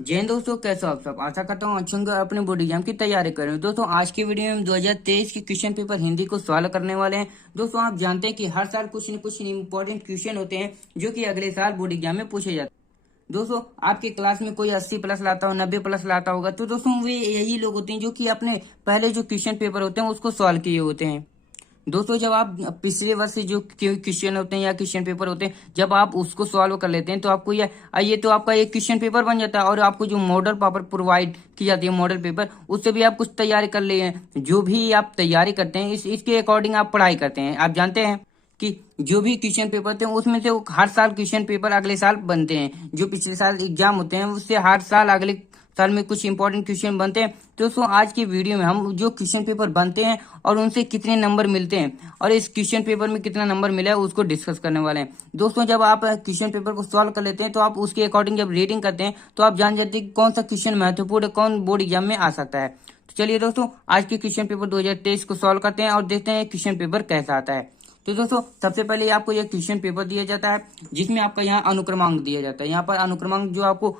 जय हिंद दोस्तों, कैसे हो आप सब। आशा करता हूँ अच्छे होंगे, अपने बोर्ड एग्जाम की तैयारी कर रहे हो। दोस्तों आज की वीडियो में हम 2023 के क्वेश्चन पेपर हिंदी को सॉल्व करने वाले हैं। दोस्तों आप जानते हैं कि हर साल कुछ न कुछ इंपॉर्टेंट क्वेश्चन होते हैं जो कि अगले साल बोर्ड एग्जाम में पूछे जाते हैं। दोस्तों आपकी क्लास में कोई 80 प्लस लाता हो, 90 प्लस लाता होगा, तो दोस्तों वे यही लोग होते हैं जो कि अपने पहले जो क्वेश्चन पेपर होते हैं उसको सॉल्व किए होते हैं। दोस्तों जब आप पिछले वर्ष से जो क्वेश्चन होते हैं या क्वेश्चन पेपर होते हैं, जब आप उसको सॉल्व कर लेते हैं तो आपको ये तो आपका एक क्वेश्चन पेपर बन जाता है। और आपको जो मॉडल पेपर प्रोवाइड की जाती है, मॉडल पेपर, उससे भी आप कुछ तैयारी कर लिए हैं। जो भी आप तैयारी करते हैं इसके अकॉर्डिंग आप पढ़ाई करते हैं। आप जानते हैं कि जो भी क्वेश्चन पेपर थे उसमें से हर साल क्वेश्चन पेपर अगले साल बनते हैं। जो पिछले साल एग्जाम होते हैं उससे हर साल अगले साल में कुछ इंपॉर्टेंट क्वेश्चन बनते हैं। तो दोस्तों आज की वीडियो में हम जो क्वेश्चन पेपर बनते हैं और उनसे कितने नंबर मिलते हैं और इस क्वेश्चन पेपर में कितना नंबर मिला है उसको डिस्कस करने वाले हैं। दोस्तों जब आप क्वेश्चन पेपर को सॉल्व कर लेते हैं तो आप उसके अकॉर्डिंग जब रीडिंग करते हैं तो आप जान जाते हैं कि कौन सा क्वेश्चन महत्वपूर्ण है, कौन बोर्ड एग्जाम में आ सकता है। तो चलिए दोस्तों आज के क्वेश्चन पेपर 2023 को सॉल्व करते हैं और देखते हैं क्वेश्चन पेपर कैसा आता है। तो दोस्तों सबसे पहले आपको यह क्वेश्चन पेपर दिया जाता है जिसमें आपका यहाँ अनुक्रमांक दिया जाता है। यहाँ पर अनुक्रमांक जो आपको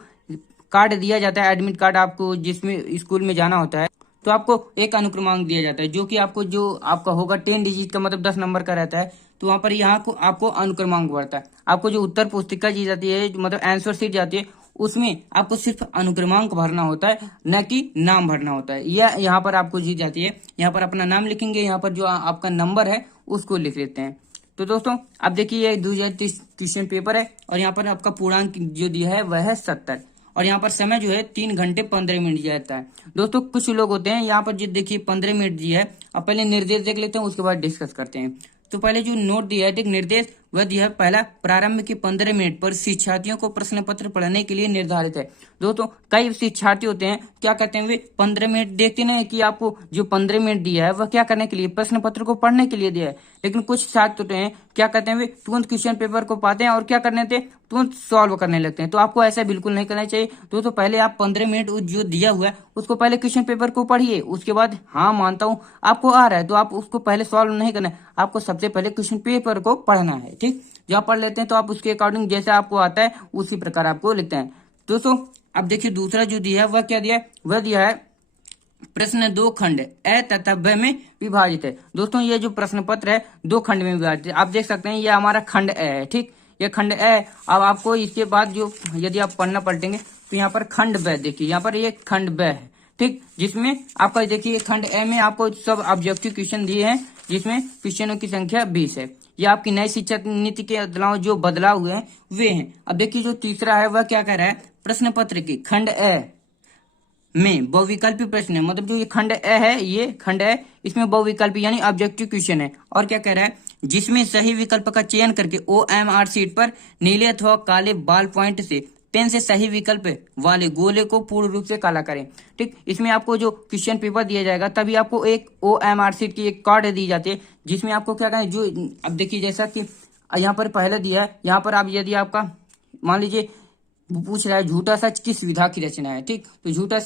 कार्ड दिया जाता है, एडमिट कार्ड, आपको जिसमें स्कूल में जाना होता है तो आपको एक अनुक्रमांक दिया जाता है जो कि आपको जो आपका होगा 10 डिजिट का, मतलब 10 नंबर का रहता है। तो वहां पर यहाँ को आपको अनुक्रमांक बढ़ता है। आपको जो उत्तर पुस्तिका दी जाती है, मतलब आंसर शीट जाती है, उसमें आपको सिर्फ अनुक्रमांक भरना होता है, न कि नाम भरना होता है। यह यहाँ पर आपको दी जाती है। यहाँ पर अपना नाम लिखेंगे, यहाँ पर जो आपका नंबर है उसको लिख लेते हैं। तो दोस्तों अब देखिए ये 2023 क्वेश्चन पेपर है और यहाँ पर आपका पूर्णांक जो दिया है वह है 70 और यहाँ पर समय जो है 3 घंटे 15 मिनट दिया जाता है। दोस्तों कुछ लोग होते हैं यहाँ पर जो देखिए 15 मिनट दिया है। अब पहले निर्देश देख लेते हैं, उसके बाद डिस्कस करते हैं। तो पहले जो नोट दिया है, देख निर्देश वह दिया है, पहला प्रारंभ के 15 मिनट पर शिक्षार्थियों को प्रश्न पत्र पढ़ने के लिए निर्धारित है। दोस्तों कई शिक्षार्थी होते हैं, क्या करते हैं, वे 15 मिनट देखते ना कि आपको जो 15 मिनट दिया है वह क्या करने के लिए, प्रश्न पत्र को पढ़ने के लिए दिया है। लेकिन कुछ छात्र होते हैं, क्या करते हैं, वे तुरंत क्वेश्चन पेपर को पाते हैं और क्या करने थे, तुरंत सॉल्व करने लगते हैं। तो आपको ऐसा बिल्कुल नहीं करना चाहिए। तो पहले आप 15 मिनट जो दिया हुआ है उसको पहले क्वेश्चन पेपर को पढ़िए, उसके बाद हाँ मानता हूँ आपको आ रहा है तो आप उसको पहले सॉल्व नहीं करना है, आपको सबसे पहले क्वेश्चन पेपर को पढ़ना है। ठीक, जब आप पढ़ लेते हैं तो आप उसके अकॉर्डिंग जैसे आपको आता है उसी प्रकार आपको लिखते हैं। दोस्तों अब देखिए दूसरा जो दिया है वह क्या दिया है, वह दिया है प्रश्न 2 खंड ए तथा ब में विभाजित है। दोस्तों ये जो प्रश्न पत्र है 2 खंड में विभाजित है। आप देख सकते हैं ये हमारा खंड ए है। ठीक, ये खंड ए। अब आपको इसके बाद जो यदि आप पढ़ना पलटेंगे तो यहाँ पर खंड ब, देखिए यहाँ पर ये खंड ब है। ठीक, जिसमें आपका देखिए खंड ए में आपको सब ऑब्जेक्टिव क्वेश्चन दिए हैं जिसमें क्वेश्चनों की संख्या 20 है। ये आपकी नई शिक्षा नीति के अलावा जो बदलाव हुए हैं वे हैं। अब देखिए जो तीसरा है वह क्या कह रहा है, प्रश्न पत्र की खंड ए में बहुविकल्पी प्रश्न है। मतलब जो ये खंड ए है, ये खंड ए, इसमें बहुविकल्पी यानी ऑब्जेक्टिव क्वेश्चन है। और क्या कह रहा है, जिसमें सही विकल्प का चयन करके OMR शीट पर नीले अथवा काले बाल पॉइंट से पेन से सही विकल्प वाले गोले को पूर्ण रूप से काला करें। ठीक, इसमें आपको जो क्वेश्चन पेपर दिया जाएगा तभी आपको एक OMR शीट की एक कार्ड दी जाती है जिसमें आपको क्या करना है, जो अब देखिए जैसा कि यहाँ पर पहले दिया है, यहाँ पर आप यदि आपका मान लीजिए पूछ रहा है झूठा सच किस विधा की रचना है। ठीक, तो झूठा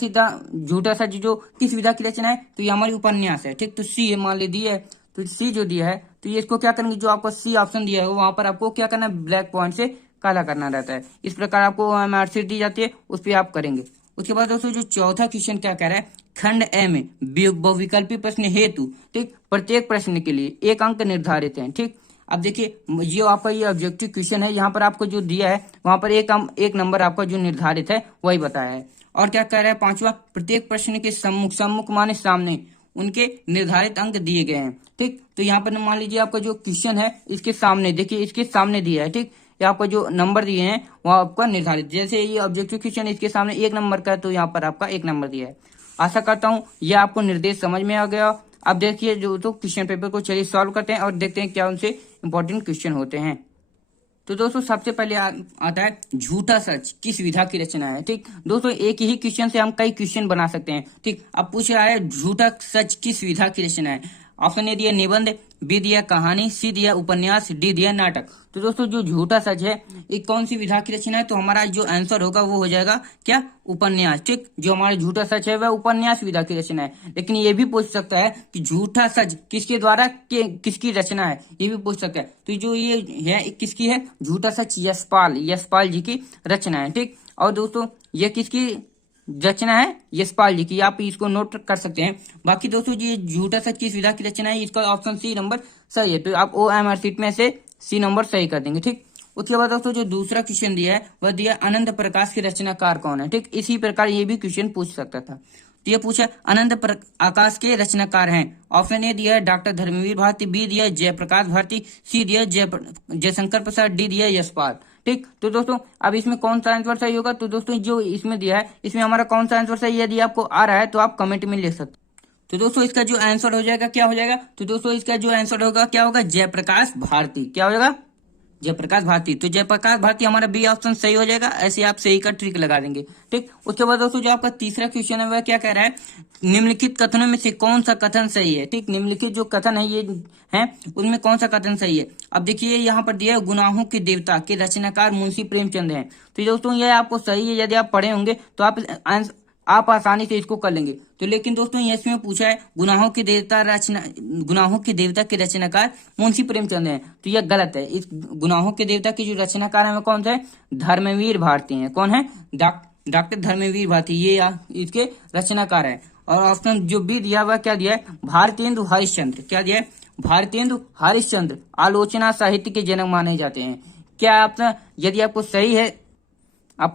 सच जो किस विधा की रचना है, तो ये हमारी उपन्यास है। ठीक, तो सी मान ली दिया है, तो सी जो दिया है तो ये इसको क्या करेंगे, जो आपको सी ऑप्शन दिया है वहां पर आपको क्या करना है, ब्लैक पॉइंट से काला करना रहता है। इस प्रकार आपको मार्कशीट दी जाती है, उस पर आप करेंगे। उसके बाद दोस्तों जो चौथा क्वेश्चन क्या कह रहा है, खंड ए में बहुविकल्पी प्रश्न हेतु, ठीक, प्रत्येक प्रश्न के लिए 1 अंक निर्धारित है। ठीक, अब देखिए जो आपका ये ऑब्जेक्टिव क्वेश्चन है, यहाँ पर आपको जो दिया है वहां पर एक नंबर आपका जो निर्धारित है वही बताया है। और क्या कह रहा है पांचवा, प्रत्येक प्रश्न के सम्मुख माने सामने उनके निर्धारित अंक दिए गए हैं। ठीक, तो यहाँ पर मान लीजिए आपका जो क्वेश्चन है इसके सामने, देखिए इसके सामने दिया है। ठीक, ये आपका जो नंबर दिए हैं वह आपका निर्धारित, जैसे ये ऑब्जेक्टिव क्वेश्चन इसके सामने 1 नंबर का है तो यहाँ पर आपका 1 नंबर दिया है। आशा करता हूँ यह आपको निर्देश समझ में आ गया। अब देखिए जो तो क्वेश्चन पेपर को चलिए सॉल्व करते हैं और देखते हैं क्या उनसे इंपॉर्टेंट क्वेश्चन होते हैं। तो दोस्तों सबसे पहले आता है झूठा सच किस विधा की रचना है। ठीक, दोस्तों एक ही क्वेश्चन से हम कई क्वेश्चन बना सकते हैं। ठीक, अब पूछ रहा है झूठा सच किस विधा की रचना है। ऑप्शन ए दिया निबंध, बी दिया कहानी, सी दिया उपन्यास, डी दिया नाटक। तो दोस्तों जो झूठा सच है ये कौन सी विधा की रचना है, तो हमारा जो आंसर होगा वो हो जाएगा क्या, उपन्यास। ठीक, जो हमारा झूठा सच है वह उपन्यास विधा की रचना है। लेकिन ये भी पूछ सकता है कि झूठा सच किसके द्वारा किसकी रचना है, ये भी पूछ सकता है। तो जो ये है किसकी है, झूठा सच यशपाल जी की रचना है। ठीक, और दोस्तों ये किसकी रचना है? यशपाल जी की। आप इसको नोट कर सकते हैं। बाकी दोस्तों ये झूठा सच किस विधा की रचना है? इसका ऑप्शन सी नंबर सही है। तो आप OMR सीट में से सी नंबर सही कर देंगे। ठीक, उसके बाद दोस्तों जो दूसरा क्वेश्चन दिया है वह दिया अनंत प्रकाश के रचनाकार कौन है? ठीक, इसी प्रकार ये भी क्वेश्चन पूछ सकता था। तो ये पूछा अनंत आकाश के रचनाकार हैं। ऑप्शन ए दिया है डॉक्टर धर्मवीर भारती, बी दिया है जयप्रकाश भारती, सी दिया जयशंकर प्रसाद, डी दिया है यशपाल। ठीक, तो दोस्तों अब इसमें कौन सा आंसर सही होगा? तो दोस्तों जो इसमें दिया है इसमें हमारा कौन सा आंसर सही है? यदि आपको आ रहा है तो आप कमेंट में लिख सकते हैं। तो दोस्तों इसका जो आंसर हो जाएगा क्या हो जाएगा? तो दोस्तों इसका जो आंसर होगा क्या होगा? जयप्रकाश भारती। क्या हो जाएगा? जयप्रकाश भारती। तो जयप्रकाश भारती हमारा बी ऑप्शन सही हो जाएगा। ऐसे आप सही का ट्रिक लगा देंगे। ठीक, उसके बाद दोस्तों जो आपका तीसरा क्वेश्चन है वह क्या कह रहा है? निम्नलिखित कथनों में से कौन सा कथन सही है? ठीक, निम्नलिखित जो कथन है ये है उनमें कौन सा कथन सही है? अब देखिए यहाँ पर दिया है गुनाहों के देवता के रचनाकार मुंशी प्रेमचंद हैं। तो दोस्तों ये आपको सही है। यदि आप पढ़े होंगे तो आप आसानी से इसको कर लेंगे। तो लेकिन दोस्तों ये इसमें पूछा है गुनाहों के देवता के रचनाकार मुंशी प्रेमचंद हैं। तो यह गलत है। इस गुनाहों के देवता के जो रचनाकार है वो कौन सा है? धर्मवीर भारती हैं। कौन है? डॉक्टर धर्मवीर भारती, ये इसके रचनाकार है। और ऑप्शन जो बी दिया हुआ क्या दिया है? भारतेंदु हरिश्चंद्र। क्या दिया है? भारतेंदु हरिश्चंद्र आलोचना साहित्य के जनक माने जाते हैं। क्या आपका यदि आपको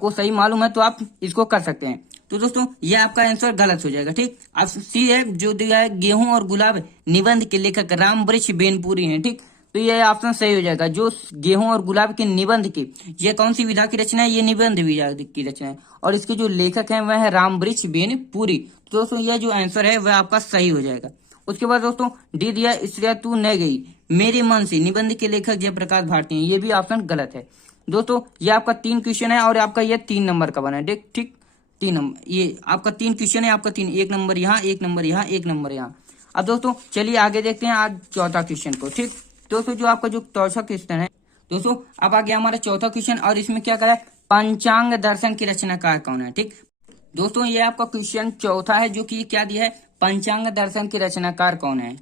सही मालूम है तो आप इसको कर सकते हैं। तो दोस्तों ये आपका आंसर गलत हो जाएगा। ठीक, अब सी है जो दिया है गेहूं और गुलाब निबंध के लेखक रामवृक्ष बेनपुरी हैं। ठीक, तो ये ऑप्शन सही हो जाएगा। जो गेहूं और गुलाब के निबंध की ये कौन सी विधा की रचना है? ये निबंध विधा की रचना है और इसके जो लेखक हैं वह है रामवृक्ष बेनपुरी। तो दोस्तों यह जो आंसर है वह आपका सही हो जाएगा। उसके बाद दोस्तों डी दिया इसलिए तू न गई मेरे मन से, निबंध के लेखक जयप्रकाश भारती हैं। ये भी ऑप्शन गलत है। दोस्तों ये आपका 3 क्वेश्चन है और आपका ये 3 नंबर का बना है। ठीक, 3 नंबर ये आपका 3 क्वेश्चन है। आपका 3, 1 नंबर यहाँ, 1 नंबर यहाँ, 1 नंबर यहाँ। अब दोस्तों चलिए आगे देखते हैं आज चौथा क्वेश्चन को। ठीक, दोस्तों जो आपका जो चौथा क्वेश्चन है दोस्तों अब आ गया हमारा चौथा क्वेश्चन और इसमें क्या करा है? पंचांग दर्शन की रचनाकार कौन है? ठीक, दोस्तों ये आपका क्वेश्चन चौथा है जो कि क्या दिया है? पंचांग दर्शन की रचनाकार कौन है?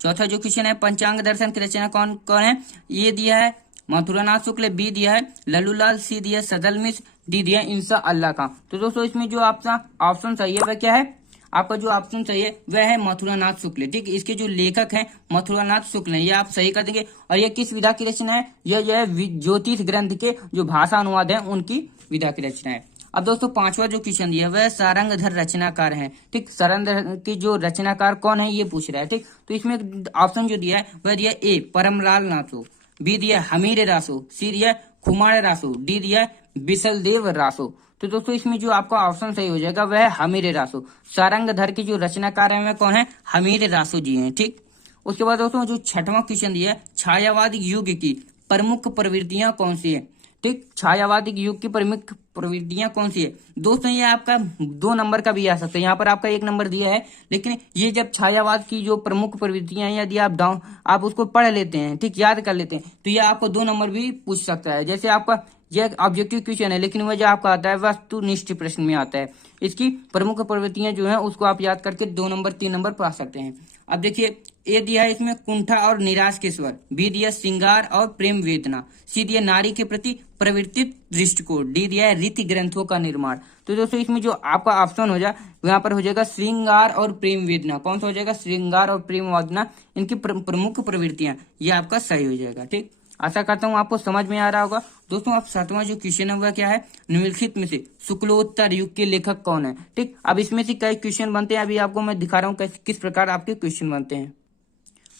चौथा जो क्वेश्चन है पंचांग दर्शन की रचना कौन है? ये दिया है मथुरानाथ शुक्ल, बी दिया है लल्लूलाल, सी दिया है सदल मिश्र, डी दिया है इंसा अल्लाह खां। तो दोस्तों इसमें जो आपका ऑप्शन सही है वह क्या है? आपका जो ऑप्शन सही है वह है मथुरानाथ शुक्ल। ठीक, इसके जो लेखक हैं मथुरानाथ शुक्ल हैं। ये आप सही कर देंगे। और ये किस विधा की रचना है? यह जो है ज्योतिष ग्रंथ के जो भाषा अनुवाद है उनकी विधा की रचना है। अब दोस्तों पांचवा जो क्वेश्चन दिया वह सारंगधर रचनाकार है। ठीक, सारंगधर की जो रचनाकार कौन है ये पूछ रहा है। ठीक, तो इसमें ऑप्शन जो दिया है वह दिया ए परमलाल नाथो, बी दिया हमीर रासो, सी दिया खुमार रासो, डी दिया बिसलदेव रासो। तो दोस्तों इसमें जो आपका ऑप्शन सही हो जाएगा वह है हमीर रासो। सारंगधर की जो रचनाकार है वह कौन है? हमीर रासो जी हैं। ठीक, उसके बाद दोस्तों जो छठवां क्वेश्चन दिया है छायावादी युग की प्रमुख प्रवृत्तियां कौन सी है? ठीक, छायावादी युग की प्रमुख प्रवृत्तियां कौन सी है? दोस्तों ये आपका 2 नंबर का भी आ सकता है। यहाँ पर आपका 1 नंबर दिया है, लेकिन ये जब छायावाद की जो प्रमुख प्रवृत्तियां यदि आप उसको पढ़ लेते हैं, ठीक, याद कर लेते हैं, तो ये आपको 2 नंबर भी पूछ सकता है। जैसे आपका यह ऑब्जेक्टिव क्वेश्चन है लेकिन वह जो आपका आता है वस्तुनिष्ठ प्रश्न में आता है। इसकी प्रमुख प्रवृत्तियां जो है उसको आप याद करके 2 नंबर 3 नंबर पा सकते हैं। अब देखिए ए दिया है इसमें कुंठा और निराश के स्वर, बी दिया श्रृंगार और प्रेम वेदना, सी दिया नारी के प्रति प्रवर्तित दृष्टिकोण, डी दिया है रीति ग्रंथों का निर्माण। तो दोस्तों इसमें जो आपका ऑप्शन हो जाए यहाँ पर हो जाएगा श्रृंगार और प्रेम वेदना। कौन सा हो जाएगा? श्रृंगार और प्रेम वेदना, इनकी प्रमुख प्रवृत्तियां, ये आपका सही हो जाएगा। ठीक, आशा करता हूँ आपको समझ में आ रहा होगा। दोस्तों आप 7वां जो क्वेश्चन है वह क्या है? निम्नलिखित में से शुक्लोत्तर युग के लेखक कौन है? ठीक, अब इसमें से कई क्वेश्चन बनते हैं। अभी आपको मैं दिखा रहा हूँ किस प्रकार आपके क्वेश्चन बनते हैं।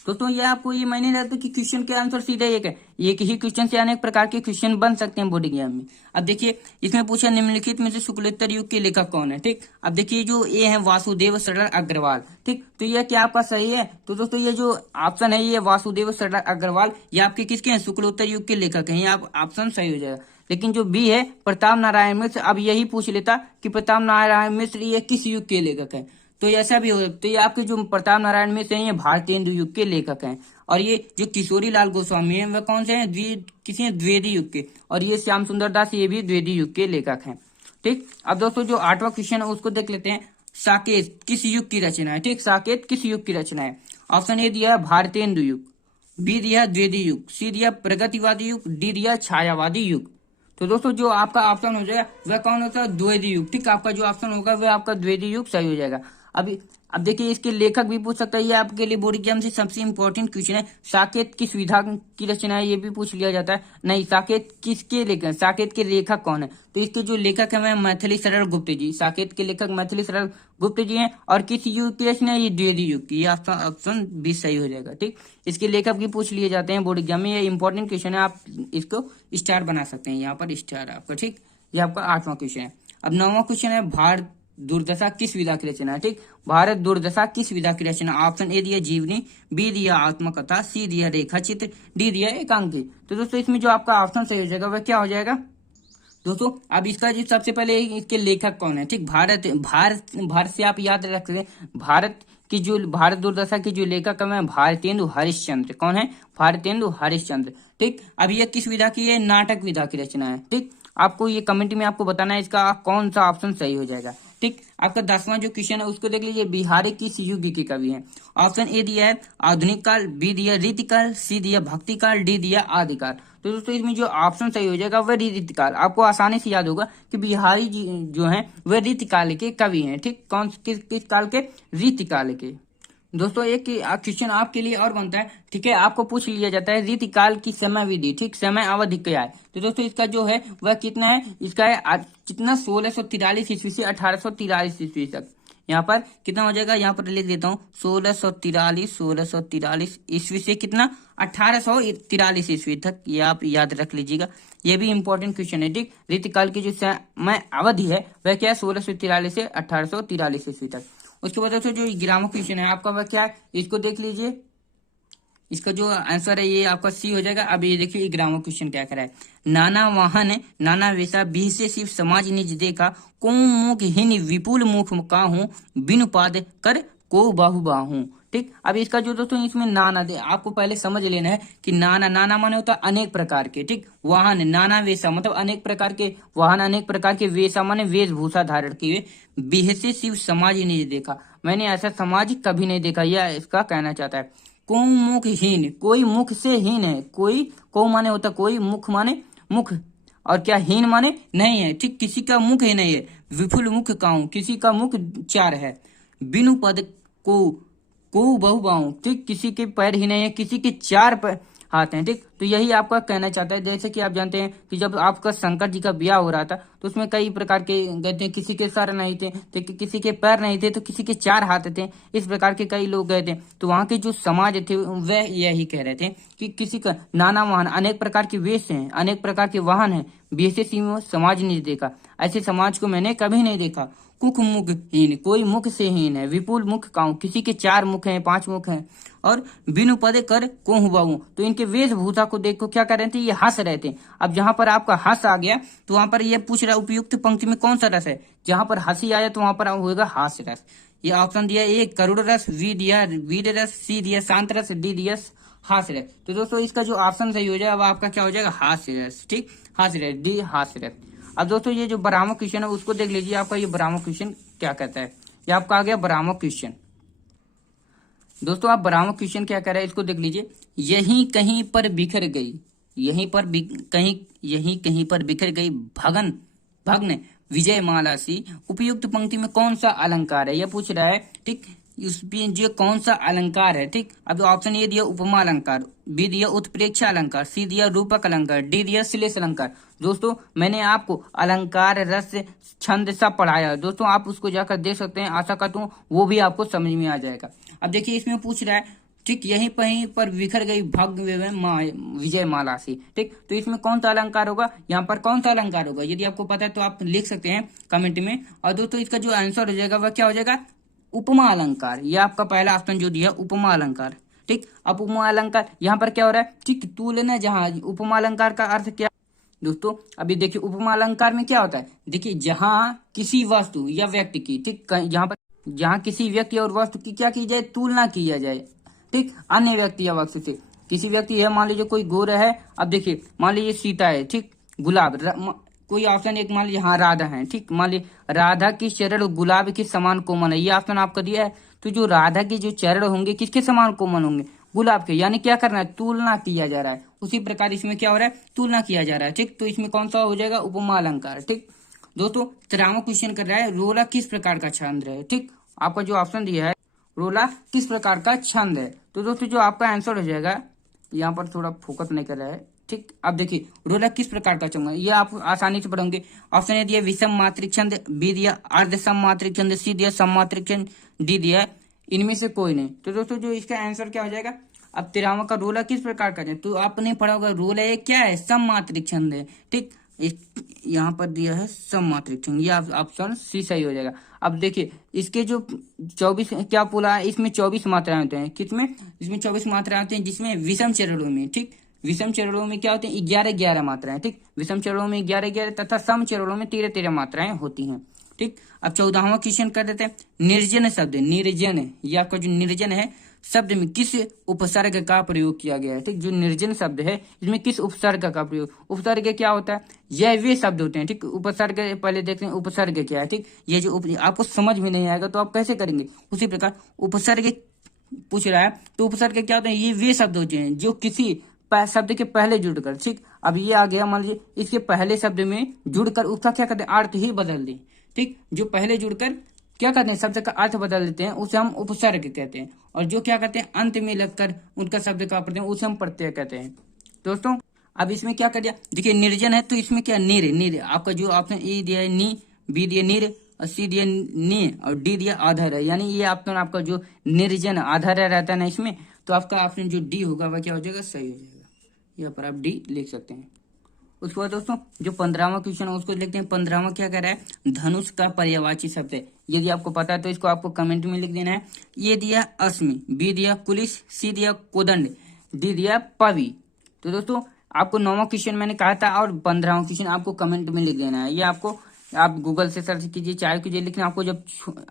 दोस्तों ये आपको ये मायने रहता कि क्वेश्चन के आंसर सीधे एक ही क्वेश्चन से अनेक प्रकार के क्वेश्चन बन सकते हैं बोर्ड एग्जाम में। अब देखिए इसमें पूछा निम्नलिखित में से शुक्लोत्तर युग के लेखक कौन है? ठीक, अब देखिए जो ए है वासुदेव सरल अग्रवाल। ठीक, तो यह क्या आपका सही है? तो दोस्तों ये जो ऑप्शन है ये वासुदेव सरल अग्रवाल, ये आपके किसके हैं? शुक्लोत्तर युग के लेखक हैं। ये आप ऑप्शन सही हो जाएगा। लेकिन जो बी है प्रताप नारायण मिश्र, अब यही पूछ लेता कि प्रताप नारायण मिश्र ये किस युग के लेखक है, तो ऐसा भी हो। तो ये आपके जो प्रताप नारायण मिश्र हैं ये भारतेंदु युग के लेखक हैं। और ये जो किशोरी लाल गोस्वामी हैं वह कौन से हैं? द्विवेदी युग के। और ये श्याम सुंदर दास ये भी द्विवेदी युग के लेखक हैं। ठीक, अब दोस्तों जो 8वां क्वेश्चन है उसको देख लेते हैं। साकेत किस युग की रचना है? ठीक, साकेत किस युग की रचना है? ऑप्शन ए दिया भारतेंदु युग, बी दिया द्विवेदी युग, सी दिया प्रगतिवादी युग, डी दिया छायावादी युग। तो दोस्तों जो आपका ऑप्शन हो जाएगा वह कौन होता है, द्वितीय युग। ठीक, आपका जो ऑप्शन होगा वह आपका द्वितीय युग सही हो जाएगा। अभी अब देखिए इसके लेखक भी पूछ सकता है, ये आपके लिए बोर्ड एग्जाम से सबसे इंपॉर्टेंट क्वेश्चन है। साकेत किस विधा की रचना है, ये भी पूछ लिया जाता है। नहीं, साकेत किसके लेखक, साकेत के लेखक कौन है, तो इसके जो लेखक है वह मैथिली शरण गुप्त जी। साकेत के लेखक मैथिली शरण गुप्त जी हैं। और किस युग की रचना है, ये द्वितीय युग की। ये आपका ऑप्शन 20 सही हो जाएगा। ठीक, इसके लेखक भी पूछ लिए जाते हैं बोर्ड एग्जाम में, ये इंपॉर्टेंट क्वेश्चन है, आप इसको स्टार बना सकते हैं, यहाँ पर स्टार आपका। ठीक, ये आपका 8वां क्वेश्चन है। अब 9वां क्वेश्चन है, भारत दुर्दशा किस विधा की रचना है। ठीक, भारत दुर्दशा किस विधा की रचना। ऑप्शन ए दिया जीवनी, बी दिया आत्मकथा, सी दिया रेखा चित्र, डी दिया एकांकी। तो दोस्तों इसमें जो आपका ऑप्शन सही हो जाएगा वह क्या हो जाएगा दोस्तों। अब इसका जो सबसे पहले इसके लेखक कौन है। ठीक, भारत भारत भारत से आप याद रख लें, भारत की जो भारत दुर्दशा की जो लेखक है भारतेंदु हरिश्चंद्र। कौन है, भारतेंदु हरिश्चंद्र। ठीक, अब ये किस विधा की है, नाटक विधा की रचना है। ठीक, आपको ये कमेंट में आपको बताना है इसका कौन सा ऑप्शन सही हो जाएगा। ठीक, आपका 10वां जो क्वेश्चन है उसको देख लीजिए, बिहार किस युग के कवि हैं। ऑप्शन ए दिया है आधुनिक काल, बी दिया रीतिकाल, सी दिया भक्ति काल, डी दिया आदिकाल। तो दोस्तों इसमें जो ऑप्शन सही हो जाएगा वह रीतिकाल। आपको आसानी से याद होगा कि बिहारी जी जो हैं वह रीतिकाल के कवि हैं। ठीक, कौन किस काल के, रीतिकाल के। दोस्तों एक क्वेश्चन आपके लिए और बनता है। ठीक है, आपको पूछ लिया जाता है रीतिकाल की समय विधि, ठीक, समय अवधि क्या है। तो दोस्तों इसका जो है वह कितना है, इसका है कितना 1643 ईस्वी से 1843 ईस्वी तक। यहाँ पर कितना हो जाएगा, यहाँ पर लिख देता हूँ 1643 ईस्वी से कितना 1843 ईस्वी तक। ये आप याद रख लीजिएगा, ये भी इंपॉर्टेंट क्वेश्चन है। ठीक, रीतिकाल की जो समय अवधि है वह क्या है, 1643 से 1843 ईस्वी तक। उसके बाद दोस्तों जो 11वां क्वेश्चन है आपका वह क्या है, इसको देख लीजिए। इसका जो आंसर है ये आपका सी हो जाएगा। अब ये देखिए 11वां क्वेश्चन क्या करा है, नाना वाहन नाना वेशा बिह से शिव समाज निज देखा, को मुख हिन विपुल मुख का हूँ, बिनु पाद कर को बाहु बाहू। ठीक, अब इसका जो दोस्तों इसमें नाना दे आपको पहले समझ लेना है कि नाना नाना माने होता है अनेक प्रकार के। ठीक, वाहन नाना वेशा मतलब अनेक प्रकार के वाहन, अनेक प्रकार के वेशा माने वेशभूषा धारण किए। बिह से शिव समाज नहीं देखा, मैंने ऐसा समाज कभी नहीं देखा, यह इसका कहना चाहता है। को मुख हीन, कोई मुख से हीन है, कोई को माने होता कोई, मुख माने मुख, और क्या हीन माने नहीं है। ठीक, किसी का मुख ही नहीं है, विपुल मुख काऊ, किसी का मुख 4 है। बिनु पद को बहु बाहू, ठीक, किसी के पैर ही नहीं है, किसी के 4 हाथ हैं। ठीक, तो यही आपका कहना चाहता है। जैसे कि आप जानते हैं कि जब आपका शंकर जी का ब्याह हो रहा था तो उसमें कई प्रकार के गए थे, किसी के सर नहीं थे, तो किसी के पैर नहीं थे, तो किसी के 4 हाथ थे, इस प्रकार के कई लोग गए थे। तो वहां के जो समाज थे वह यही कह रहे थे कि किसी का नाना वाहन, अनेक प्रकार के वेश हैं, अनेक प्रकार के वाहन हैं, बेसे समाज नहीं देखा, ऐसे समाज को मैंने कभी नहीं देखा। कुख मुख हीन, कोई मुख से हीन है, विपुल मुख काऊ, किसी के 4 मुख हैं, 5 मुख हैं, और बिनु पदे कर को हुबाऊ। तो इनके वेशभूषा को देखो क्या कर रहे थे, ये हंस रहे थे। अब जहां पर आपका हंस आ गया तो वहां पर ये पूछ रहा है उपयुक्त पंक्ति में कौन सा रस है। जहां पर हंसी आया तो वहां पर होगा हास्य रस। ये ऑप्शन दिया ए करुण रस, बी दिया वीर रस, सी दिया शांत रस, डी दिया हास्य रस। तो दोस्तों इसका जो ऑप्शन सही हो जाएगा वो आपका क्या हो जाएगा, हास्य रस। ठीक, हास्य रस, डी हास्य रस। अब दोस्तों ये जो 12वां क्वेश्चन है उसको देख लीजिए, आपका ये 12वां क्वेश्चन क्या कहता है। ये आपका आ गया 12वां क्वेश्चन। दोस्तों आप 12वां क्वेश्चन क्या कह रहा है इसको देख लीजिए, यहीं कहीं पर बिखर गई, यहीं कहीं पर बिखर गई भग्न विजय माला सी, उपयुक्त पंक्ति में कौन सा अलंकार है, यह पूछ रहा है। ठीक, इसमें जो कौन सा अलंकार है। ठीक, अब ऑप्शन ए दिया उपमा अलंकार, बी दिया उत्प्रेक्षा अलंकार, सी दिया रूपक अलंकार, डी दिया श्लेष अलंकार। दोस्तों मैंने आपको अलंकार रस छंद सब पढ़ाया है दोस्तों, आप उसको जाकर देख सकते हैं, आशा करता हूँ वो भी आपको समझ में आ जाएगा। अब देखिए इसमें पूछ रहा है, ठीक, यहीं कहीं पर बिखर गई भग्न विजय माला से। ठीक, तो इसमें कौन सा अलंकार होगा, यहाँ पर कौन सा अलंकार होगा, यदि आपको पता है तो आप लिख सकते हैं कमेंट में। और दोस्तों इसका जो आंसर हो जाएगा वह क्या हो जाएगा, उपमा अलंकार। यह आपका पहला ऑप्शन जो दिया उपमा अलंकार। ठीक, अब उपमा अलंकार यहाँ पर क्या हो रहा है, ठीक, तुलना जहां, उपमा अलंकार का अर्थ क्या दोस्तों, अभी देखिए उपमा अलंकार में क्या होता है, देखिए जहां किसी वस्तु या व्यक्ति की, ठीक, जहां किसी व्यक्ति और वस्तु की क्या की जाए, तुलना किया जाए। ठीक, अन्य व्यक्ति या वस्तु से। किसी व्यक्ति है, मान लीजिए कोई गोर है, अब देखिए मान लीजिए सीता है, ठीक, गुलाब, कोई ऑप्शन एक मान लीजिए, हाँ राधा है। ठीक, मान लीजिए राधा की चरण गुलाब के समान कोमल है, ये ऑप्शन आपका दिया है। तो जो राधा के जो चरण होंगे किसके समान कोमल होंगे, गुलाब के, यानी क्या करना है, तुलना किया जा रहा है। उसी प्रकार इसमें क्या हो रहा है, तुलना किया जा रहा है। ठीक, तो इसमें कौन सा हो जाएगा, उपमा अलंकार। ठीक दोस्तों, 13वां क्वेश्चन कर रहा है, रोला किस प्रकार का छंद है। ठीक, आपका जो ऑप्शन दिया है, रोला किस प्रकार का छंद है। तो दोस्तों जो आपका आंसर हो जाएगा, यहाँ पर थोड़ा फोकस नहीं कर रहा है। ठीक, अब देखिए रोला किस प्रकार का छंद है, ये आप आसानी से पढ़ोगे। ऑप्शन ए दिया विषम मात्रिक छंद, बी दिया अर्ध सम मात्रिक छंद, सी दिया सम मात्रिक छंद, डी दिया इनमें से कोई नहीं। तो दोस्तों जो इसका आंसर क्या हो जाएगा, अब 13वां का रोला किस प्रकार का छंद, तो आपने पढ़ा होगा रोला ये क्या है, सम मात्रिक छंद है। ठीक, यहाँ पर दिया है सम मात्रिक छंद, ये ऑप्शन सी सही हो जाएगा। अब देखिए इसके जो 24 क्या बोला है, इसमें 24 मात्राएं होते हैं। किसमें, इसमें 24 मात्राएं होती हैं, जिसमें विषम चरणों में, ठीक विषम चरणों में क्या होते हैं, 11-11 मात्राएं। ठीक, विषम चरणों में 11-11 तथा सम चरणों में 13-13 मात्राएं होती हैं। ठीक, अब 14वां क्वेश्चन कर देते हैं, निर्जन शब्द, निर्जन या आपका जो निर्जन है शब्द में किस उपसर्ग का प्रयोग किया गया है। ठीक, जो निर्जन शब्द है इसमें किस उपसर्ग का प्रयोग, उपसर्ग क्या होता है, यह वे शब्द होते हैं। ठीक, उपसर्ग पहले देखते हैं उपसर्ग क्या है। ठीक, ये जो आपको समझ में नहीं आएगा तो आप कैसे करेंगे, उसी प्रकार उपसर्ग पूछ रहा है तो उपसर्ग क्या होते हैं, ये वे शब्द होते हैं जो किसी शब्द के पहले जुड़कर, ठीक अब ये आ गया, मान लीजिए इसके पहले शब्द में जुड़कर उसका क्या करते हैं, अर्थ ही बदल दें। ठीक, जो पहले जुड़कर क्या करते हैं, शब्द का अर्थ बदल देते हैं, उसे हम उपसर्ग कहते हैं। और जो क्या कहते हैं, अंत में लगकर उनका शब्द का प्रत्यय, उसे हम प्रत्यय कहते हैं। दोस्तों अब इसमें क्या कर दिया, देखिए निर्जन है तो इसमें क्या, नीर, नीर आपका जो ऑप्शन ए दिया है नी, बी दिया नीर, और सी दिया नी, और डी दिया आधार है। यानी ये ऑप्शन आपका जो निर्जन आधार रहता है ना इसमें, तो आपका ऑप्शन जो डी होगा वह क्या हो जाएगा, सही हो जाएगा। यहाँ पर आप डी लिख सकते हैं। उसके बाद दोस्तों जो 15वां क्वेश्चन है उसको लिखते हैं। 15वां क्या कह रहा है, धनुष का पर्यायवाची शब्द है। यदि आपको पता है तो इसको आपको कमेंट में लिख देना है। ये दिया अश्मि, बी दिया पुलिस, सी दिया कोदंड, डी दिया पवी। तो दोस्तों आपको 9वां क्वेश्चन मैंने कहा था और 15वां क्वेश्चन आपको कमेंट में लिख देना है। ये आपको आप गूगल से सर्च कीजिए, चाहे कीजिए, लेकिन आपको जब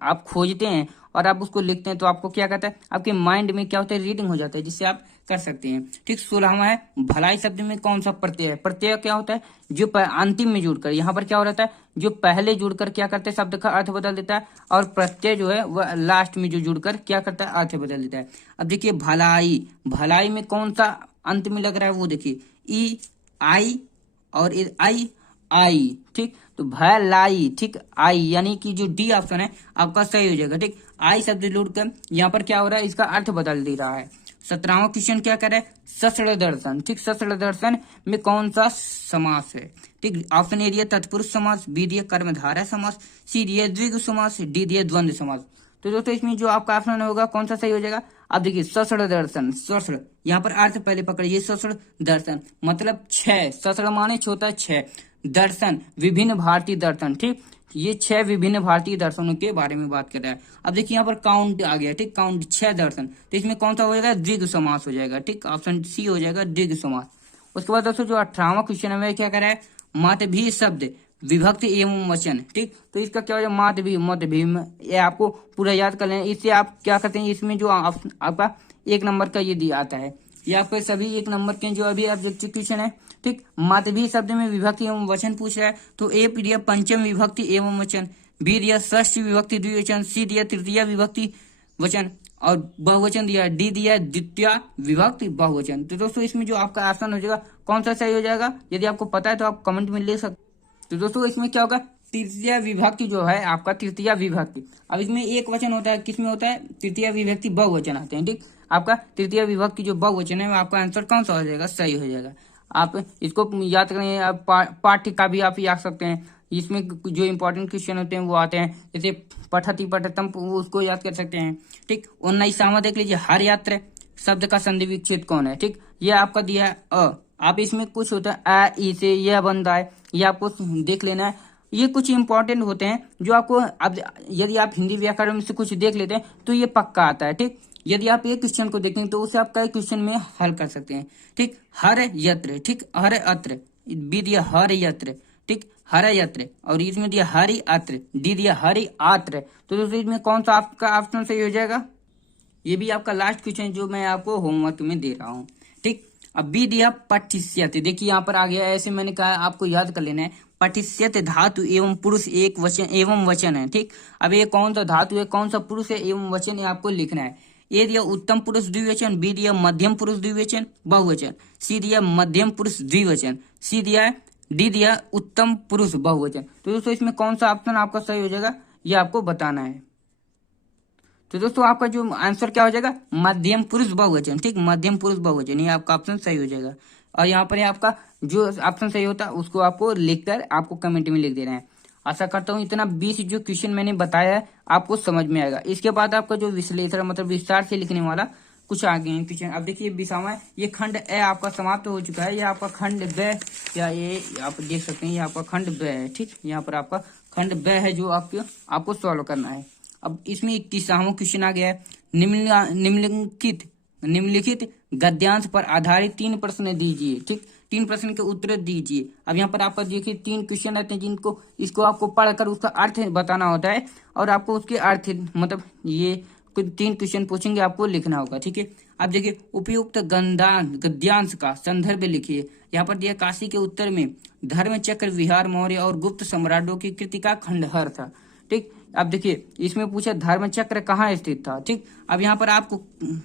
आप खोजते हैं और आप उसको लिखते हैं तो आपको क्या कहता है, आपके माइंड में क्या होता है, रीडिंग हो जाता है, जिससे आप कर सकते हैं। ठीक, 16वां है, भलाई शब्द में कौन सा प्रत्यय है। प्रत्यय क्या होता है, जो अंतिम में जुड़कर, यहाँ पर क्या हो रहता है, जो पहले जुड़कर क्या करते हैं, शब्द का अर्थ बदल देता है, और प्रत्यय जो है वह लास्ट में जो जुड़कर क्या करता है, अर्थ बदल देता है। अब देखिए भलाई, भलाई में कौन सा अंत में लग रहा है वो देखिए, ई आई और आई आई। ठीक, तो भलाई, ठीक आई, यानी कि जो डी ऑप्शन है आपका सही हो जाएगा। ठीक, आई शब्द जोड़कर यहाँ पर क्या हो रहा है, इसका अर्थ बदल दे रहा है। 17वां क्वेश्चन क्या कर रहा है, ससड़ दर्शन। ठीक, ससड़ दर्शन में कौन सा समास है। ठीक, ऑप्शन ए दिया तत्पुरुष समास, बी दिया कर्मधारय समास, सी दिया द्विगु समास, डी दिया द्वंद्व समास। तो दोस्तों इसमें जो आपका ऑप्शन होगा कौन सा सही हो जाएगा। अब देखिए ससड़ दर्शन, ससड़ यहाँ पर अर्थ पहले पकड़िए, ससड़ दर्शन मतलब 6, ससड़ माने छोटा 6, दर्शन विभिन्न भारतीय दर्शन। ठीक, ये 6 विभिन्न भारतीय दर्शनों के बारे में बात कर रहा है। अब देखिए यहाँ पर काउंट आ गया। ठीक, काउंट 6 दर्शन, तो इसमें कौन सा हो जाएगा, द्विगु समास हो जाएगा। ठीक, ऑप्शन सी हो जाएगा द्विगु समास। उसके बाद दोस्तों जो 18वां क्वेश्चन है वह क्या कर रहा है, मत भी शब्द विभक्ति एवं वचन। ठीक, तो इसका क्या हो जाएगा, मात भी, मत भी, ये आपको पूरा याद कर लेना। इससे आप क्या करते हैं, इसमें जो आपका 1 नंबर का ये दिया आता है, ये आपके सभी 1 नंबर के जो अभी ऑब्जेक्टिव क्वेश्चन है। ठीक, मत भी शब्द में विभक्ति एवं वचन पूछ रहा है, तो ए दिया पंचम विभक्ति एवं वचन, बी दिया षष्ठी विभक्ति द्विवचन, सी दिया तृतीय विभक्ति वचन, और बहुवचन दिया, डी दिया द्वितीय विभक्ति बहुवचन। तो दोस्तों इसमें जो आपका ऑप्शन हो जाएगा कौन सा सही हो जाएगा, यदि आपको पता है तो आप कमेंट में ले सकते। तो दोस्तों इसमें क्या होगा, तृतीय विभक्ति जो है आपका तृतीय विभक्ति। अब इसमें एक वचन होता है, किसमें होता है, तृतीय विभक्ति बहुवचन आते हैं। ठीक, आपका तृतीय विभक्ति जो बहुवचन है आपका आंसर कौन सा हो जाएगा, सही हो जाएगा। आप इसको याद करें, आप पाठ्य का भी आप याद सकते हैं। इसमें जो इंपॉर्टेंट क्वेश्चन होते हैं वो आते हैं, जैसे पठति पठतम, उसको याद कर सकते हैं। ठीक, 19वां देख लीजिए, हर यात्रा शब्द का संधि विच्छेद कौन है। ठीक, ये आपका दिया है अ, आप इसमें कुछ होता है आ ई से यह बनता है, ये आपको देख लेना है। ये कुछ इंपॉर्टेंट होते हैं जो आपको, अब यदि आप हिंदी व्याकरण में से कुछ देख लेते हैं तो ये पक्का आता है। ठीक, यदि आप एक क्वेश्चन को देखें तो उसे आप कई क्वेश्चन में हल कर सकते हैं। ठीक, हर यत्र, ठीक हर अत्र, बी दिया हर यत्र, ठीक हर यत्र, और इसमें दिया हरि अत्र, डी दिया हरि आत्र। तो दोस्तों इसमें कौन सा आपका ऑप्शन सही हो जाएगा, ये भी आपका लास्ट क्वेश्चन जो मैं आपको होमवर्क में दे रहा हूँ। ठीक, अब बी दिया पठिष्यते, देखिए यहाँ पर आ गया, ऐसे मैंने कहा आपको याद कर लेना है। पठिष्यते धातु एवं पुरुष एक वचन एवं वचन है। ठीक, अब ये कौन सा धातु है, कौन सा पुरुष है एवं वचन है, आपको लिखना है। ए दिया उत्तम पुरुष द्विवचन, बी दिया मध्यम पुरुष द्विवचन बहुवचन, सी दिया मध्यम पुरुष द्विवचन, सी दिया डी दिया उत्तम पुरुष बहुवचन। तो दोस्तों इसमें कौन सा ऑप्शन आपका सही हो जाएगा ये आपको बताना है। तो दोस्तों आपका जो आंसर क्या हो जाएगा, मध्यम पुरुष बहुवचन। ठीक, मध्यम पुरुष बहुवचन, ये आपका ऑप्शन सही हो जाएगा। और यहाँ पर आपका जो ऑप्शन सही होता है उसको आपको लिखकर आपको कमेंट में लिख देना है। आशा करता हूँ इतना 20 जो क्वेश्चन मैंने बताया है आपको समझ में आएगा। इसके बाद आपका जो विश्लेषण मतलब विस्तार से लिखने वाला कुछ आगे हैं क्वेश्चन। अब देखिए विषामा है, ये खंड ए आपका समाप्त हो चुका है, ये आपका खंड ब या ये आप देख सकते हैं ये आपका खंड ब है। ठीक, यहाँ पर आपका खंड ब है जो आपको सॉल्व करना है। अब इसमें 31वां क्वेश्चन आ गया है, निम्नलिखित गद्यांश पर आधारित 3 प्रश्न दीजिए। ठीक, 3 प्रश्न के उत्तर दीजिए। अब यहाँ पर आपका देखिए 3 क्वेश्चन रहते हैं जिनको इसको आपको पढ़कर उसका अर्थ बताना होता है और आपको उसके अर्थ मतलब ये 3 क्वेश्चन पूछेंगे, आपको लिखना होगा। ठीक है, अब देखिए उपयुक्त गद्यांश का संदर्भ लिखिए। यहाँ पर दिया काशी के उत्तर में धर्मचक्र विहार मौर्य और गुप्त सम्राटों की कृति का खंडहर था। ठीक, अब देखिए इसमें पूछा धर्मचक्र कहाँ स्थित था। ठीक, अब यहाँ पर आपको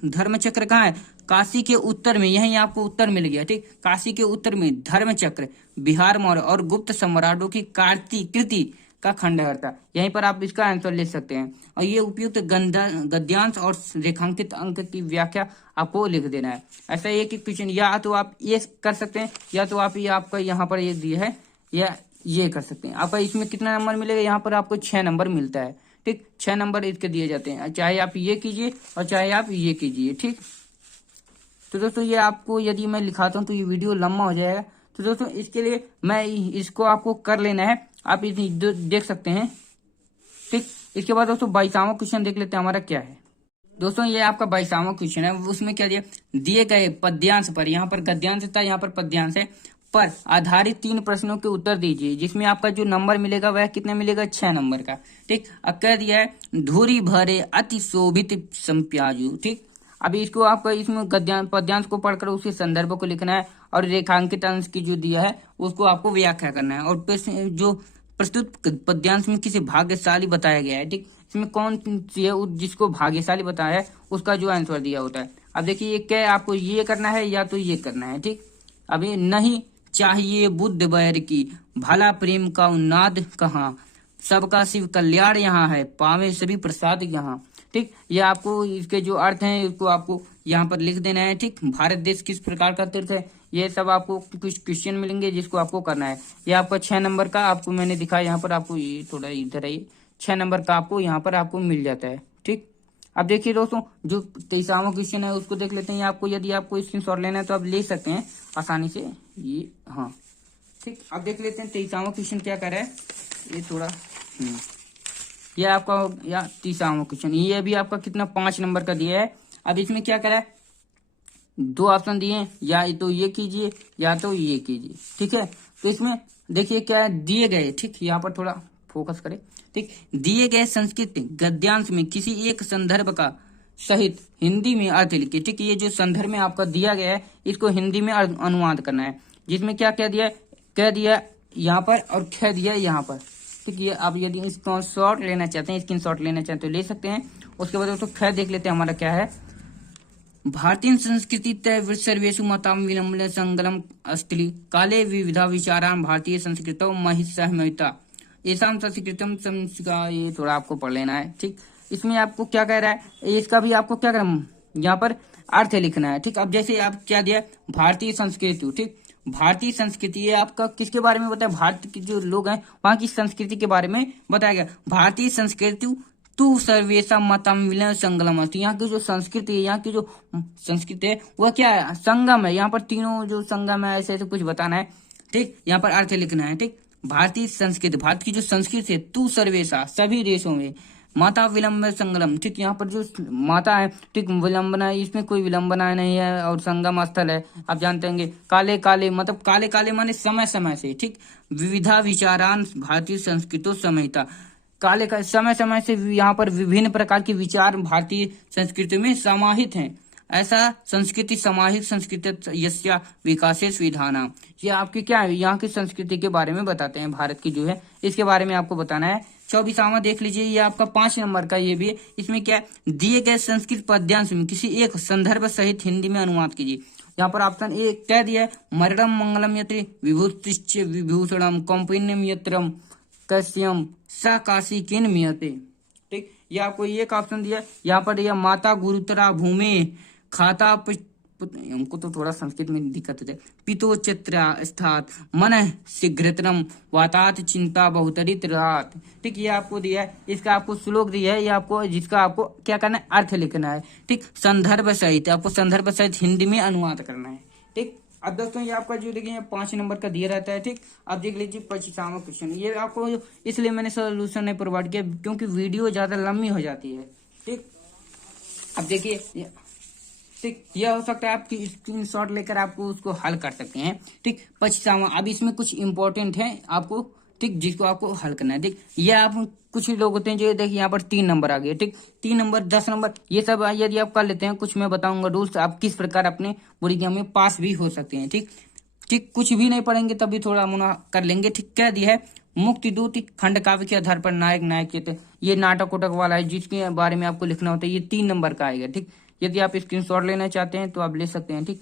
धर्मचक्र कहाँ है, काशी के उत्तर में, यही आपको उत्तर मिल गया। ठीक, काशी के उत्तर में धर्मचक्र बिहार मौर्य और गुप्त सम्राटों की कृति का खंडहर था। यहीं पर आप इसका आंसर ले सकते हैं। और ये उपयुक्त गद्यांश और रेखांकित अंक की व्याख्या आपको लिख देना है। ऐसा एक ही क्वेश्चन या तो आप ये कर सकते हैं या तो आप ये आपका यहाँ पर ये दिया है या ये कर सकते हैं। आपका इसमें कितना नंबर मिलेगा, यहाँ पर आपको 6 नंबर मिलता है। ठीक, 6 नंबर इसके दिए जाते हैं, चाहे आप ये कीजिए और चाहे आप ये कीजिए। ठीक, तो दोस्तों ये आपको यदि मैं लिखाता हूँ तो ये वीडियो लंबा हो जाएगा। तो दोस्तों इसके लिए मैं इसको आपको कर लेना है, आप देख सकते हैं। ठीक, इसके बाद दोस्तों 22वां क्वेश्चन देख लेते हैं हमारा क्या है। दोस्तों ये आपका 22वां क्वेश्चन है, उसमें क्या दिया, दिए गए पद्यांश पर, यहाँ पर गद्यांश था, यहाँ पर पद्यांश है, पर आधारित 3 प्रश्नों के उत्तर दीजिए, जिसमें आपका जो नंबर मिलेगा वह कितना मिलेगा, 6 नंबर का। ठीक, अब कह दिया है धूरी भरे अति शोभित संप्याजु। ठीक, अभी इसको आपका इसमें पद्यांश को पढ़कर उसके संदर्भ को लिखना है और रेखांकित अंश की जो दिया है उसको आपको व्याख्या करना है। और जो प्रस्तुत पद्यांश में किसी भाग्यशाली बताया गया है। ठीक, इसमें कौन जिसको भाग्यशाली बताया है उसका जो आंसर दिया होता है। अब देखिए क्या आपको ये करना है या तो ये करना है। ठीक, अभी नहीं चाहिए बुद्ध बैर की, भला प्रेम का उन्नाद कहाँ, सबका शिव कल्याण यहाँ है, पावे सभी प्रसाद यहाँ। ठीक, ये आपको इसके जो अर्थ हैं इसको आपको यहाँ पर लिख देना है। ठीक, भारत देश किस प्रकार का तीर्थ है, ये सब आपको कुछ क्वेश्चन मिलेंगे जिसको आपको करना है। ये आपका 6 नंबर का आपको मैंने दिखाया, यहाँ पर आपको ये थोड़ा इधर है, 6 नंबर का आपको यहाँ पर आपको मिल जाता है। ठीक, अब देखिए दोस्तों जो 23वां क्वेश्चन है उसको देख लेते हैं। आपको यदि आपको स्क्रीनशॉट लेना है तो आप ले सकते हैं आसानी से ये। हाँ ठीक, अब देख लेते हैं 23वां क्वेश्चन क्या कर रहा है। ये थोड़ा ये आपका या 30वां क्वेश्चन, ये भी आपका कितना 5 नंबर का दिया है। अब इसमें क्या करा है, 2 ऑप्शन दिए हैं, या तो ये कीजिए या तो ये कीजिए। ठीक है, तो इसमें देखिए क्या दिए गए। ठीक, यहाँ पर थोड़ा फोकस करें। ठीक, दिए गए संस्कृत गद्यांश में किसी एक संदर्भ का सहित हिंदी में अर्थ लिखिए। ठीक, ये जो संदर्भ में आपका दिया गया है इसको हिंदी में अनुवाद करना है, जिसमें क्या कह दिया, कह दिया यहाँ पर और कह दिया यहाँ पर। ठीक, ये आप यदि इसको शॉट लेना चाहते हैं, स्क्रीनशॉट लेना चाहते हैं तो ले सकते हैं। उसके बाद दोस्तों खैर देख लेते हैं हमारा क्या है। भारतीय संस्कृति तय सर्वेशु मताम विलंबन संगलम अस्त्रि काले विविधा विचाराम भारतीय संस्कृतौ महिसहमयता ऐसा संस्कृतम संस्का। ये थोड़ा आपको पढ़ लेना है। ठीक, इसमें आपको क्या कह रहा है, इसका भी आपको क्या करना, यहाँ पर अर्थ लिखना है। ठीक, अब जैसे आप क्या दिया भारतीय संस्कृति। ठीक, भारतीय संस्कृति ये आपका किसके बारे में बताया, भारत के जो लोग हैं वहां की संस्कृति के बारे में बताया गया। भारतीय संस्कृति तू सर्वेशा मतम विलय संगम। यहाँ की जो संस्कृति है, यहाँ की जो संस्कृति है वह क्या है, संगम है। यहाँ पर तीनों जो संगम है ऐसे ऐसे कुछ बताना है। ठीक, यहाँ पर अर्थ लिखना है। ठीक, भारतीय संस्कृति, भारत की जो संस्कृति है, तू सर्वेशा सभी देशों में, माता विलंब संगम। ठीक, यहाँ पर जो माता है, ठीक, विलंबना है, इसमें कोई विलंबना नहीं है, और संगम स्थल है आप जानते होंगे। काले काले मतलब काले काले माने समय समय से। ठीक, विविधा विचारान भारतीय संस्कृतो समयता, काले का समय समय से यहाँ पर विभिन्न प्रकार के विचार भारतीय संस्कृति में समाहित हैं। ऐसा संस्कृति समाहित संस्कृति यस्या विकासेश विधाना। ये आपकी क्या है, यहाँ की संस्कृति के बारे में बताते हैं, भारत की जो है इसके बारे में आपको बताना है। 24वां देख लीजिए, ये आपका 5 नंबर का ये भी है। इसमें क्या है, दिए गए संस्कृत पद्यांश में किसी एक संदर्भ सहित हिंदी में अनुवाद कीजिए। यहाँ पर ऑप्शन ए क्या दिया है, मरणम मंगलम यत्र विभूतिश्च विभूषणम कौंपिन्यम यत्रम कश्यम सा काशी किन मियते। ठीक, ये आपको एक ऑप्शन दिया। यहाँ पर यह माता गुरुतरा भूमि खाता हमको तो थोड़ा संस्कृत में दिक्कत होती है, पितो चित्रा स्थात मन शीघ्रतरम वातात चिंता बहुतरित रात। ठीक, ये आपको दिया है, इसका आपको श्लोक दिया है, ये आपको जिसका आपको क्या करना है, अर्थ लिखना है। ठीक, संदर्भ सहित आपको संदर्भ सहित हिंदी में अनुवाद करना है। ठीक, अब दोस्तों ये आपका जो देखिए 5 नंबर का दिया रहता है। ठीक, अब देख लीजिए 25वां क्वेश्चन, ये आपको इसलिए मैंने सोल्यूशन नहीं प्रोवाइड किया क्योंकि वीडियो ज्यादा लंबी हो जाती है। ठीक, अब देखिए, ठीक, यह हो सकता है आपकी स्क्रीनशॉट लेकर आपको उसको हल कर सकते हैं। ठीक, 25वां, अब इसमें कुछ इंपॉर्टेंट है आपको, ठीक, जिसको आपको हल करना है। ठीक, ये आप कुछ लोग होते हैं जो देखिए यहाँ पर 3 नंबर आ गए। ठीक, 3 नंबर 10 नंबर ये सब यदि आप कर लेते हैं, कुछ मैं बताऊंगा रूल्स, आप किस प्रकार अपने बोर्ड एग्जाम में पास भी हो सकते हैं। ठीक ठीक, कुछ भी नहीं पढ़ेंगे तभी थोड़ा मुना कर लेंगे। ठीक, क्या दिया है, मुक्ति दूत खंड काव्य के आधार पर नायक नायक, ये नाटक उटक वाला है जिसके बारे में आपको लिखना होता है, ये 3 नंबर का आएगा। ठीक, यदि आप स्क्रीनशॉट लेना चाहते हैं तो आप ले सकते हैं। ठीक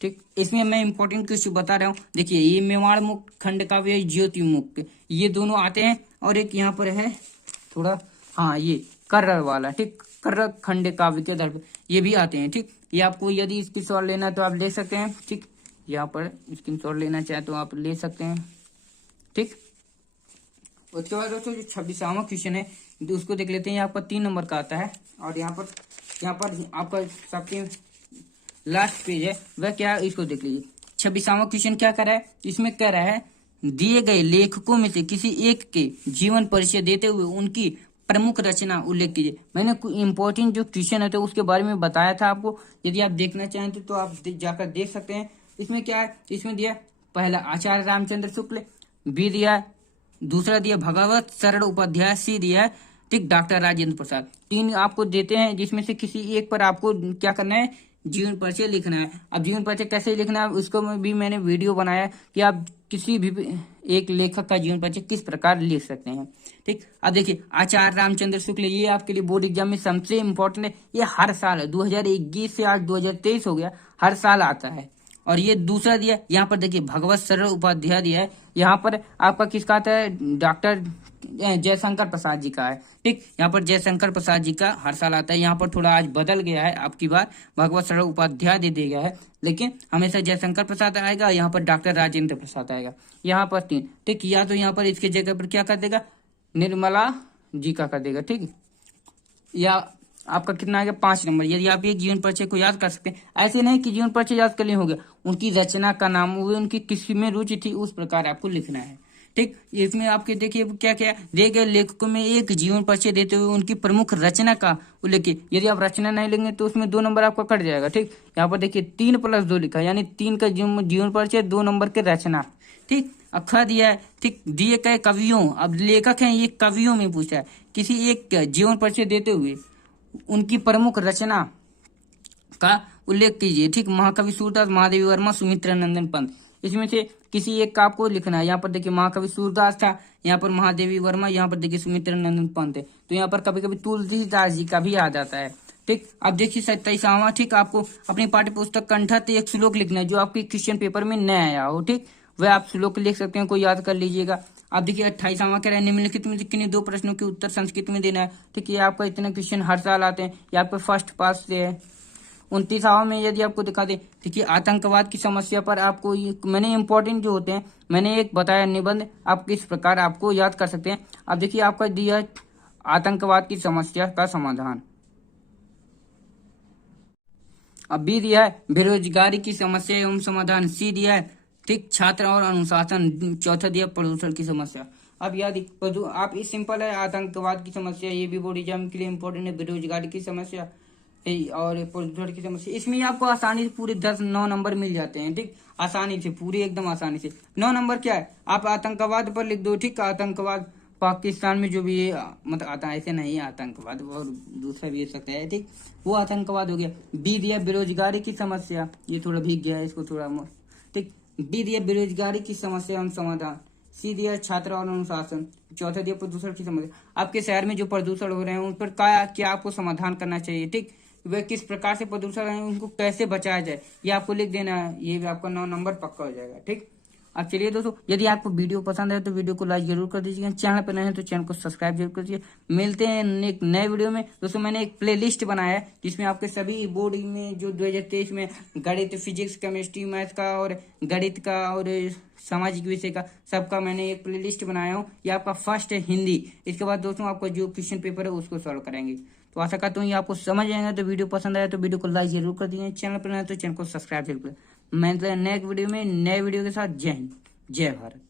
ठीक, इसमें मैं इंपॉर्टेंट कुछ बता रहा हूँ। देखिए, ये मेवाड़ मुक्त खंड काव्य ज्योति मुक्त, ये दोनों आते हैं, और एक यहाँ पर है थोड़ा, हाँ, ये कर्र वाला। ठीक, कर्र खंड काव्य के आधार पर ये भी आते हैं। ठीक, ये आपको यदि स्क्रीनशॉट लेना है तो आप ले सकते हैं। ठीक, यहाँ पर स्क्रीनशॉट लेना चाहे तो आप ले सकते हैं। ठीक, उसके बाद दोस्तों जो 26वां क्वेश्चन है उसको देख लेते हैं। यहाँ पर 3 नंबर का आता है, और यहाँ पर आपका सबके लास्ट पेज है वह क्या है, इसको देख लीजिए। 26वां क्वेश्चन क्या कर रहा है, इसमें कह रहा है दिए गए लेखकों में से किसी एक के जीवन परिचय देते हुए उनकी प्रमुख रचना उल्लेख कीजिए। मैंने इंपॉर्टेंट जो क्वेश्चन है तो उसके बारे में बताया था आपको, यदि आप देखना चाहें तो आप जाकर देख सकते हैं। इसमें क्या है, इसमें दिया पहला आचार्य रामचंद्र शुक्ल, बी दिया, दूसरा दिया भगवत शरण उपाध्याय, सी दिया है ठीक डॉक्टर राजेंद्र प्रसाद। 3 आपको देते हैं जिसमें से किसी एक पर आपको क्या करना है, जीवन परिचय लिखना है। अब जीवन परिचय कैसे लिखना है उसको भी मैंने वीडियो बनाया कि आप किसी भी एक लेखक का जीवन परिचय किस प्रकार लिख सकते हैं। ठीक, अब देखिए आचार्य रामचंद्र शुक्ल, ये आपके लिए बोर्ड एग्जाम में सबसे इम्पोर्टेंट है। ये हर साल 2021 से आज 2023 हो गया, हर साल आता है। और ये दूसरा दिया यहाँ पर देखिए भगवत शरण उपाध्याय दिया है, यहाँ पर आपका किसका आता है, डॉक्टर जयशंकर प्रसाद जी का है। ठीक, यहाँ पर जयशंकर प्रसाद जी का हर साल आता है। यहाँ पर थोड़ा आज बदल गया है, आपकी बार भगवत शरण उपाध्याय दे दिया गया है, लेकिन हमेशा जयशंकर प्रसाद आएगा, यहाँ पर डॉक्टर राजेंद्र प्रसाद आएगा। यहाँ पर 3। ठीक, या तो यहाँ पर इसके जगह पर क्या कर देगा, निर्मला जी का कर देगा। ठीक, या आपका कितना आएगा 5 नंबर। यदि आप ये जीवन परिचय को याद कर सकते हैं, ऐसे नहीं कि जीवन परिचय याद कर लिए हो गया, उनकी रचना का नाम, वो उनकी किस में रुचि थी उस प्रकार आपको लिखना है। ठीक, इसमें आपके देखिए क्या क्या दिए गए लेखकों में एक जीवन परिचय देते हुए उनकी प्रमुख रचना का उल्लेख। यदि आप रचना नहीं लेंगे तो उसमें 2 नंबर आपका कट जाएगा। ठीक, यहाँ पर देखिए 3+2 लिखा, यानी 3 का जीवन परिचय, 2 नंबर के रचना। ठीक, अखा दिया है। ठीक, दिए गए कवियों, अब लेखक हैं ये कवियों में पूछा है, किसी एक जीवन परिचय देते हुए उनकी प्रमुख रचना का उल्लेख कीजिए। ठीक, महाकवि सूरदास, महादेवी वर्मा, सुमित्रा नंदन पंत, इसमें से किसी एक का आपको लिखना है। यहाँ पर देखिए महाकवि सूरदास था, यहाँ पर महादेवी वर्मा, यहाँ पर देखिए सुमित्रा नंदन पंत है, तो यहाँ पर कभी कभी तुलसीदास जी का भी आ जाता है। ठीक, अब देखिए 27वां, ठीक, आपको अपनी पाठ्य पुस्तक कंठस्थ एक श्लोक लिखना है जो आपके क्वेश्चन पेपर में न आया हो। ठीक, वह आप श्लोक लिख सकते हैं, कोई याद कर लीजिएगा। अब देखिए 28वां कह रहा है निम्नलिखित में से किन्हीं 2 प्रश्नों के उत्तर संस्कृत में देना है। ठीक, ये आपका इतना क्वेश्चन हर साल आते हैं, ये आपके फर्स्ट पास से है। 29वां में यदि आपको दिखा दे, देखिए आतंकवाद की समस्या पर आपको मैंने इंपॉर्टेंट जो होते हैं मैंने एक बताया निबंध, आप किस प्रकार आपको याद कर सकते हैं। अब देखिए आपका दिया आतंकवाद की समस्या का समाधान। अब बी दिया है बेरोजगारी की समस्या एवं समाधान, सी दिया है ठीक छात्र और अनुशासन, चौथा दिया प्रदूषण की समस्या। अब याद आप इस सिंपल है, आतंकवाद की समस्या ये भी बोर्ड एग्जाम के लिए इंपॉर्टेंट है, बेरोजगारी की समस्या और प्रदूषण की समस्या। इसमें आपको आसानी से पूरे 9 नंबर मिल जाते हैं। ठीक, आसानी से, पूरे एकदम आसानी से। 9 नंबर क्या है, आप आतंकवाद पर लिख दो। ठीक, आतंकवाद पाकिस्तान में जो भी ये मतलब आता है, ऐसे नहीं आतंकवाद, और दूसरा भी हो सकता है। ठीक, वो आतंकवाद हो गया। बी दिया बेरोजगारी की समस्या, ये थोड़ा भीग गया है, इसको थोड़ा ठीक, बी दिया बेरोजगारी की समस्या एवं समाधान, सी दिया छात्र और अनुशासन। चौथा दिया प्रदूषण की समस्या। आपके शहर में जो प्रदूषण हो रहे हैं उन पर क्या क्या आपको समाधान करना चाहिए, ठीक। वे किस प्रकार से प्रदूषण है उनको कैसे बचाया जाए ये आपको लिख देना है, ये भी आपका 9 नंबर पक्का हो जाएगा, ठीक। अब चलिए दोस्तों, यदि आपको वीडियो पसंद है तो वीडियो को लाइक जरूर कर दीजिएगा, चैनल पर नए हैं तो चैनल को सब्सक्राइब जरूर कर दीजिए। मिलते हैं एक नए वीडियो में दोस्तों। मैंने एक प्लेलिस्ट बनाया है जिसमें आपके सभी बोर्ड में जो 2023 में गणित, फिजिक्स, केमिस्ट्री, मैथ का और गणित का और सामाजिक विषय का सबका मैंने एक प्लेलिस्ट बनाया हूँ। ये आपका फर्स्ट है हिंदी। इसके बाद दोस्तों आपका जो क्वेश्चन पेपर है उसको सॉल्व करेंगे। तो आशा करता हूँ ये आपको समझ आएगा। तो वीडियो पसंद आया तो वीडियो को लाइक जरूर कर दीजिए, चैनल पर नए हैं तो चैनल को सब्सक्राइब जरूर करें। मैं नेक्स्ट वीडियो में नए वीडियो के साथ। जय हिंद, जय भारत।